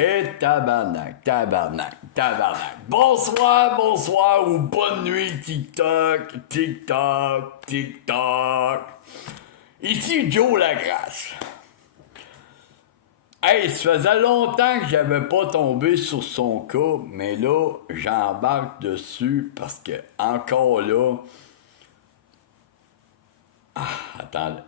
Et tabarnak, tabarnak, tabarnak. Bonsoir, bonsoir ou bonne nuit, TikTok, TikTok, TikTok. Ici Joe Lagrasse. Hey, ça faisait longtemps que j'avais pas tombé sur son cas, mais là, j'embarque dessus parce que, encore là... Attends.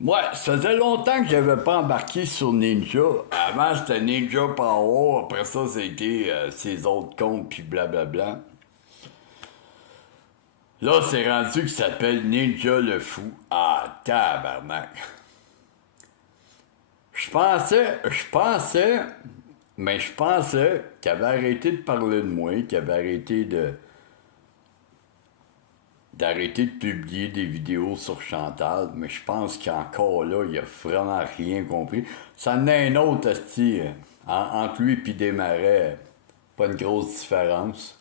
Moi, ça faisait longtemps que j'avais pas embarqué sur Ninja. Avant, c'était Ninja Power. Après ça, c'était ses autres comptes, puis blablabla. Là, c'est rendu qu'il s'appelle Ninja le Fou. Ah, tabarnak. Je pensais qu'il avait arrêté de parler de moi, qu'il avait arrêté d'arrêter de publier des vidéos sur Chantal, mais je pense qu'encore là, il a vraiment rien compris. Ça en est un autre, asti, entre lui et Desmarais, pas une grosse différence.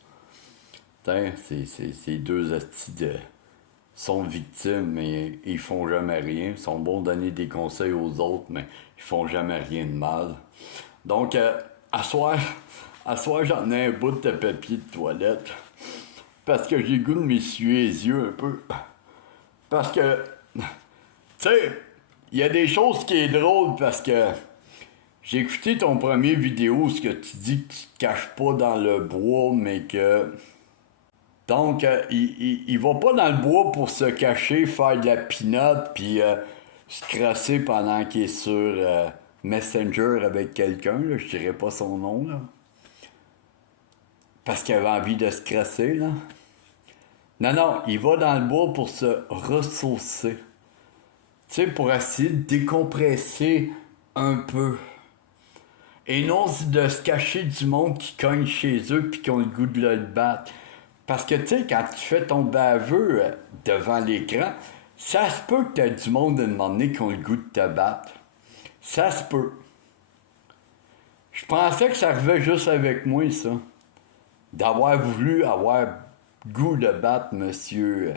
Putain, ces deux astis sont victimes, mais ils font jamais rien. Ils sont bons donner des conseils aux autres, mais ils font jamais rien de mal. Donc, à soir, j'en ai un bout de papier de toilette. Parce que j'ai le goût de m'essuyer les yeux un peu. Parce que, tu sais, il y a des choses qui est drôle parce que j'ai écouté ton premier vidéo, ce que tu dis que tu te caches pas dans le bois, mais que... Donc, il va pas dans le bois pour se cacher, faire de la pinotte, puis se crasser pendant qu'il est sur Messenger avec quelqu'un, là, je dirais pas son nom, là. Parce qu'il avait envie de se crasser, là. Non, il va dans le bois pour se ressourcer. Tu sais, pour essayer de décompresser un peu. Et non de se cacher du monde qui cogne chez eux puis qui ont le goût de le battre. Parce que, tu sais, quand tu fais ton baveux devant l'écran, ça se peut que t'aies du monde à un moment donné qui ont le goût de te battre. Ça se peut. Je pensais que ça arrivait juste avec moi, ça. D'avoir voulu avoir goût de battre monsieur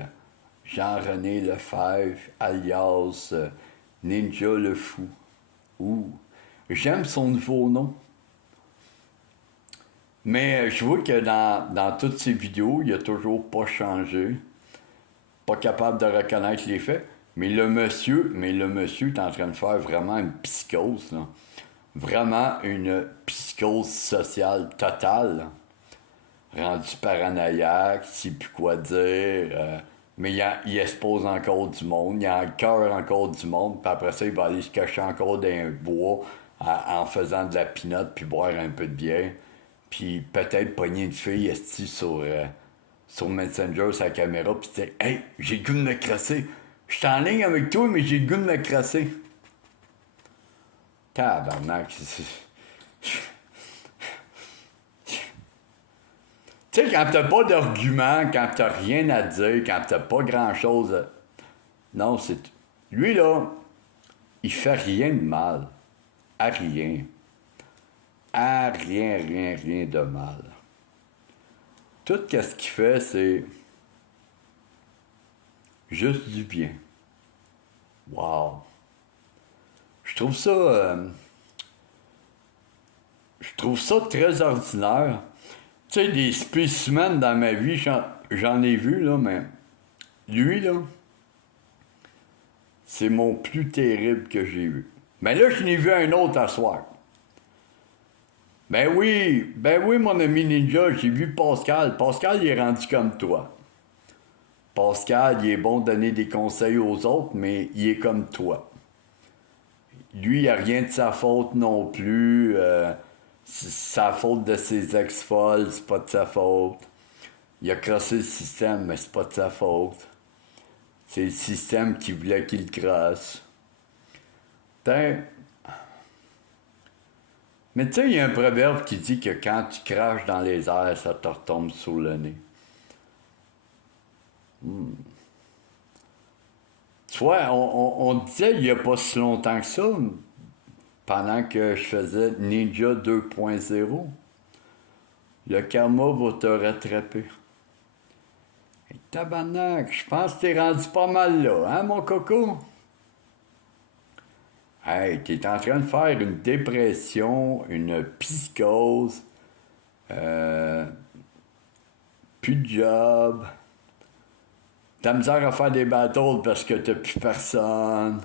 Jean-René Lefebvre, alias Ninja le Fou. Ouh, j'aime son nouveau nom. Mais je vois que dans toutes ses vidéos, il a toujours pas changé. Pas capable de reconnaître les faits. Mais le monsieur est en train de faire vraiment une psychose, là. Vraiment une psychose sociale totale, là. Rendu paranoïaque, il sait plus quoi dire, mais il expose encore du monde, il a le cœur encore du monde, puis après ça, il va aller se cacher encore dans un bois en faisant de la pinotte, puis boire un peu de bière, puis peut-être pogner une fille esti sur Messenger, sa caméra, puis dire « Hey, j'ai le goût de me crasser, je suis en ligne avec toi, mais j'ai le goût de me crasser. » Tabarnak, tu sais, quand t'as pas d'argument, quand t'as rien à dire, quand t'as pas grand-chose... Non, c'est... Lui, là, il fait rien de mal. À rien. À rien, rien, rien de mal. Tout ce qu'il fait, c'est... juste du bien. Wow. Je trouve ça... je trouve ça très ordinaire. Tu sais, des spécimens dans ma vie, j'en ai vu, là, mais lui, là, c'est mon plus terrible que j'ai vu. Mais là, je n'ai vu un autre à soir. Ben oui, mon ami Ninja, j'ai vu Pascal. Pascal, il est rendu comme toi. Pascal, il est bon de donner des conseils aux autres, mais il est comme toi. Lui, il n'y a rien de sa faute non plus. C'est sa faute de ses ex-folles, c'est pas de sa faute. Il a crossé le système, mais c'est pas de sa faute. C'est le système qui voulait qu'il le crosse. Putain. Mais tu sais, il y a un proverbe qui dit que quand tu craches dans les airs, ça te retombe sur le nez. Tu vois, on disait il n'y a pas si longtemps que ça, pendant que je faisais Ninja 2.0, le karma va te rattraper. Et tabarnak, je pense que t'es rendu pas mal là, hein, mon coco? Hey, t'es en train de faire une dépression, une psychose, euh, plus de job, t'as misère à faire des battles parce que t'as plus personne.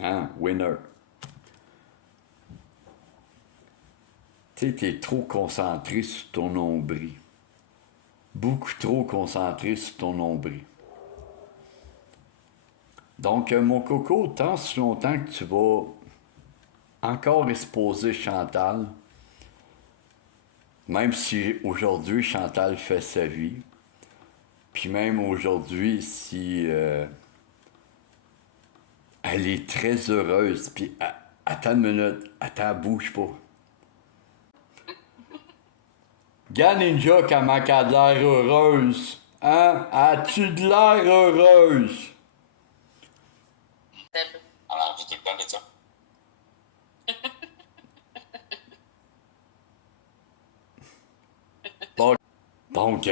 Hein, winner. Tu sais, t'es trop concentré sur ton nombril. Beaucoup trop concentré sur ton nombril. Donc, mon coco, tant si longtemps que tu vas encore exposer Chantal, même si aujourd'hui Chantal fait sa vie, puis même aujourd'hui si elle est très heureuse, puis attends une minute, attends, bouge pas. Gars Ninja, comment qu'elle a de l'air heureuse? Hein? As-tu de l'air heureuse? Alors, j'ai tout le temps de ça. Bon, donc,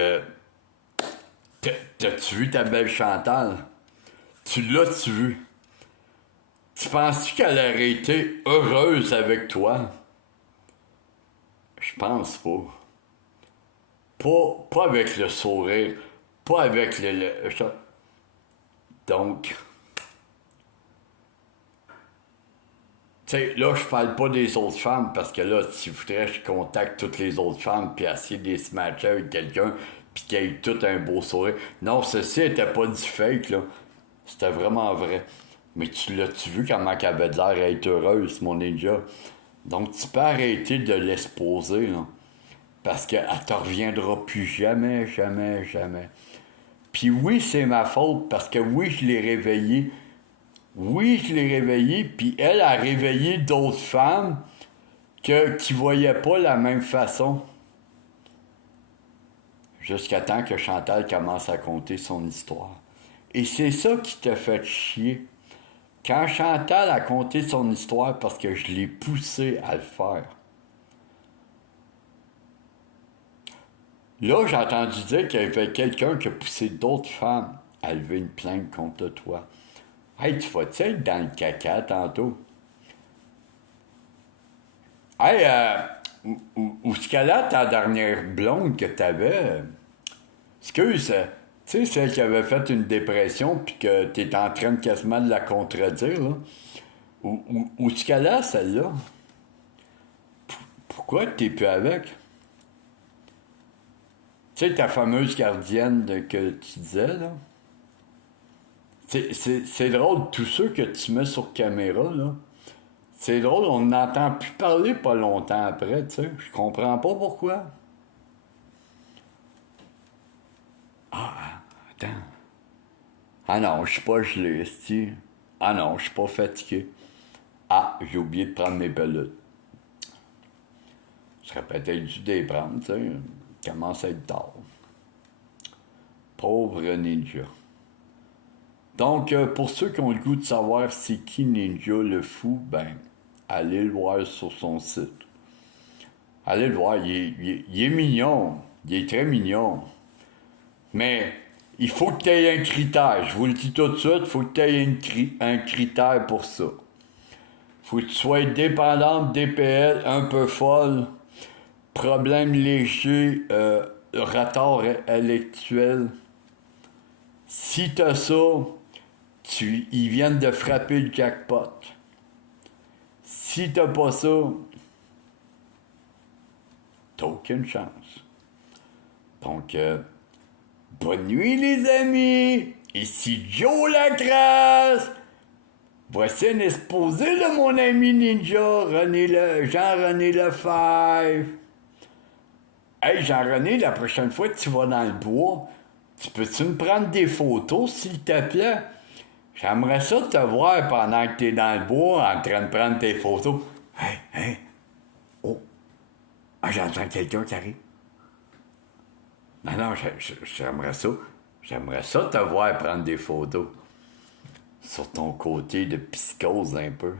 t'as-tu vu ta belle Chantal? Tu l'as-tu vu? Tu penses-tu qu'elle aurait été heureuse avec toi? Je pense pas. Pas avec le sourire, pas avec donc, tu sais, là, je parle pas des autres femmes parce que là, s'il faudrait que je contacte toutes les autres femmes puis essayer de se matcher avec quelqu'un puis qu'il ait tout un beau sourire. Non, ceci était pas du fake, là. C'était vraiment vrai. Mais tu l'as-tu vu comment qu'elle avait de l'air à être heureuse, mon ninja? Donc, tu peux arrêter de l'exposer, là. Parce qu'elle te reviendra plus jamais, jamais, jamais. Puis oui, c'est ma faute, parce que oui, je l'ai réveillée. Oui, je l'ai réveillée, puis elle a réveillé d'autres femmes qui voyaient pas la même façon. Jusqu'à temps que Chantal commence à conter son histoire. Et c'est ça qui te fait chier. Quand Chantal a conté son histoire parce que je l'ai poussé à le faire. Là, j'ai entendu dire qu'il y avait quelqu'un qui a poussé d'autres femmes à lever une plainte contre toi. Hey, tu vas-tu être dans le caca tantôt? Hey, où est-ce qu'elle a ta dernière blonde que t'avais? Excuse, tu sais, celle qui avait fait une dépression puis que t'es en train de quasiment de la contredire, là? Où est-ce qu'elle a, celle-là? Pourquoi t'es plus avec? Tu sais, ta fameuse gardienne que tu disais, là? C'est drôle, tous ceux que tu mets sur caméra, là. C'est drôle, on n'entend plus parler pas longtemps après, tu sais. Je comprends pas pourquoi. Attends. Ah non, je suis pas gelé, esti. Ah non, je suis pas fatigué. Ah, j'ai oublié de prendre mes pelotes. Je serais peut-être dû les prendre, tu sais. Il commence à être tard. Pauvre ninja. Donc, pour ceux qui ont le goût de savoir c'est qui Ninja le Fou, ben, allez le voir sur son site. Allez le voir, il est mignon. Il est très mignon. Mais il faut que tu aies un critère. Je vous le dis tout de suite, il faut que tu aies un critère pour ça. Il faut que tu sois dépendante DPL, un peu folle, problème léger, retard intellectuel. Si tu as ça, ils viennent de frapper le jackpot. Si t'as pas ça, t'as aucune chance. Donc, bonne nuit les amis! Ici Joe Lacrasse! Voici un exposé de mon ami ninja, Jean-René Lefebvre. Hey Jean-René, la prochaine fois que tu vas dans le bois, tu peux-tu me prendre des photos s'il te plaît? J'aimerais ça te voir pendant que t'es dans le bois en train de prendre tes photos. Hey! Oh! Ah, j'entends quelqu'un qui arrive. Non, j'aimerais ça. J'aimerais ça te voir prendre des photos. Sur ton côté de psychose un peu.